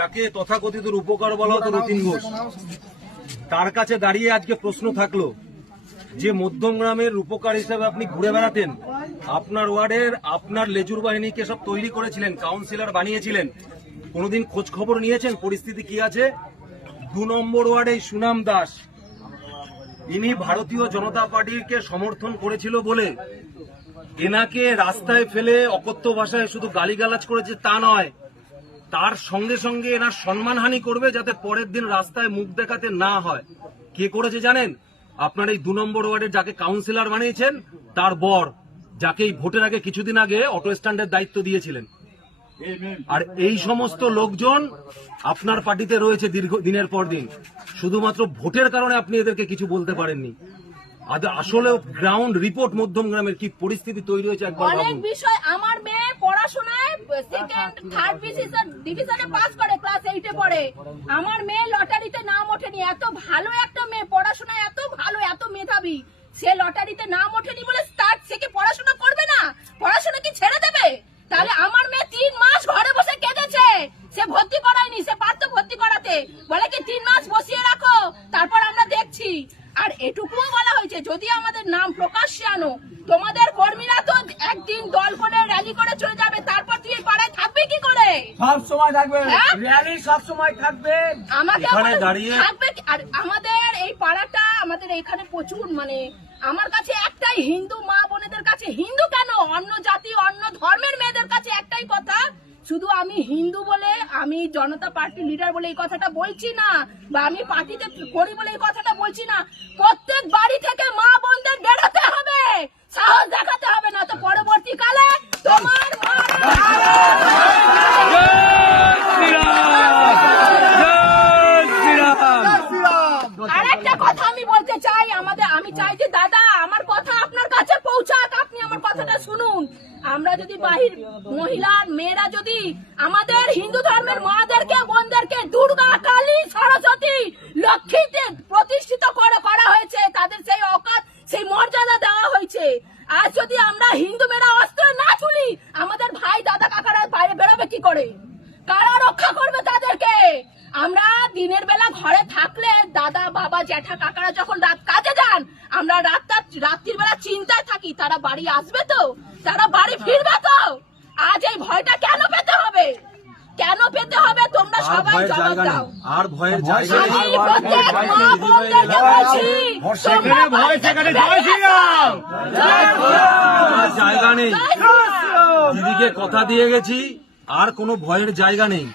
যাকে তথাকথিত উপকার বলা হতো রতিন ঘোষ, তার কাছে দাঁড়িয়ে আজকে প্রশ্ন থাকলো যে মধ্যমগ্রামের রূপকার হিসেবে আপনি ঘুরে বেড়াতেন, আপনার ওয়ার্ডের আপনার লেজুর বাহিনীকে সব তৈরি করেছিলেন, কাউন্সিলর বানিয়েছিলেন, কোনোদিন খোঁজ খবর নিয়েছেন পরিস্থিতি কি আছে? 2 নম্বর ওয়ার্ডে সুনাম দাস, ইনি ভারতীয় জনতা পার্টিকে সমর্থন করেছিল বলে এনাকে রাস্তায় ফেলে অকথ্য ভাষায় শুধু গালিগালাজ করেছে তা নয়, তার সঙ্গে সঙ্গে এনার সম্মানহানি করবে যাতে পরের দিন রাস্তায় মুখ দেখাতে না হয়। কে করেছে জানেন? আপনার এই 2 নম্বর ওয়ার্ডের যাকে কাউন্সিলর বানিয়েছেন তার বর, যাকে এই ভোটের আগে কিছুদিন আগে অটো স্ট্যান্ডের দায়িত্ব দিয়েছিলেন। আর এই সমস্ত লোকজন আপনার পার্টিতে রয়েছে দিনের পর দিন, শুধুমাত্র ভোটের কারণে আপনি এদেরকে কিছু বলতে পারেননি। আসলে গ্রাউন্ড রিপোর্ট মধ্যমগ্রামের কি পরিস্থিতি তৈরি হয়েছে একবার ভাবুন। অনেক বিষয়, আমার মেয়ে পড়াশোনায় সেকেন্ড থার্ড ডিভিশনে পাস করে, ক্লাস 8 এ পড়ে। আমার মেয়ে লটারিতে নাম ওঠেনি, এত ভালো একটা মেয়ে, পড়াশোনায় এত ভালো, এত মেধাবী, সে লটারিতে নাম ওঠেনি বলে সে কি পড়াশোনা করবে না? পড়াশোনা কি ছেড়ে দেবে? তাহলে আমার মেয়ে 3 মাস ঘরে বসে কেঁদেছে, সে ভর্তি করায়নি, সে পারতো ভর্তি করাতে, বলে কি 3 মাস বসিয়ে রাখো, তারপর আমরা দেখছি। আর এটুকুও বলা হয়েছে যদি আমাদের নাম প্রকাশ্যে আনো, তোমাদের কর্মীরা তো একদিন দল করে র্যালি করে চলে যাবে, তারপর তুই এই পাড়ায় থাকবে কি করে? সব সময় থাকবে র্যালি, সব সময় থাকবে, আমাকে এখানে দাঁড়িয়ে থাকবে। আর আমাদের এই পাড়াটা, আমাদের এখানে প্রচুর, মানে আমার কাছে একটাই, হিন্দু মা বোনেদের কাছে, হিন্দু কেন, অন্য জাতি অন্য ধর্মের মেয়েদের কাছে একটাই কথা, শুধু আমি হিন্দু বলে, আমি জনতা পার্টি লিডার বলে এই কথাটা বলছি না, বা আমি পার্টিতে করি বলে এই কথাটা বলছি না, প্রত্যেক বাড়ি থেকে মা বোনদের বেরোতে হবে, সাহস দেখাতে হবে, না তো পরবর্তীকালে তোমার আরেকটা কথা আমি বলতে চাই, আমি চাই যে দাদা আমার কথা আপনার কাছে পৌঁছাক, আপনি আমার কথাটা শুনুন। আমরা যদি বাহির মহিলার মেয়েরা যদি আমাদের হিন্দু ধর্মের মাদেরকে বোনদেরকে দুর্গা, কালী, সরস্বতী, লক্ষ্মীতে প্রতিষ্ঠিত করা হয়েছে, তাদের সেই অকাত, সেই মর্যাদা দেওয়া হয়েছে, আর যদি আমরা হিন্দু মেয়েরা অস্ত্র না তুলি, আমাদের ভাই দাদা কাকারা বাইরে বেরোবে কি করে? কারা রক্ষা করবে তাদেরকে? আমরা দিনের বেলা ঘরে থাকলে দাদা বাবা জ্যাঠা কাকারা যখন রাত কাজে যান, আমরা রাত্রির বেলা চিন্তায় থাকি তারা বাড়ি আসবে তো, তারা বাড়ি ফিরবে তো। আজ এই ভয়টা কেন পেতে হবে? কেন পেতে হবে? তোমরা সবাই জবাব দাও। আর ভয়ের জায়গা নেই, আমি প্রত্যেক মা বোনদেরকে বলছি, তোমরা ভয় সেখানে জয় শ্রীরাম, জায়গা নেই। দিদিকে কথা দিয়ে গেছি, আর কোনো ভয়ের জায়গা নেই।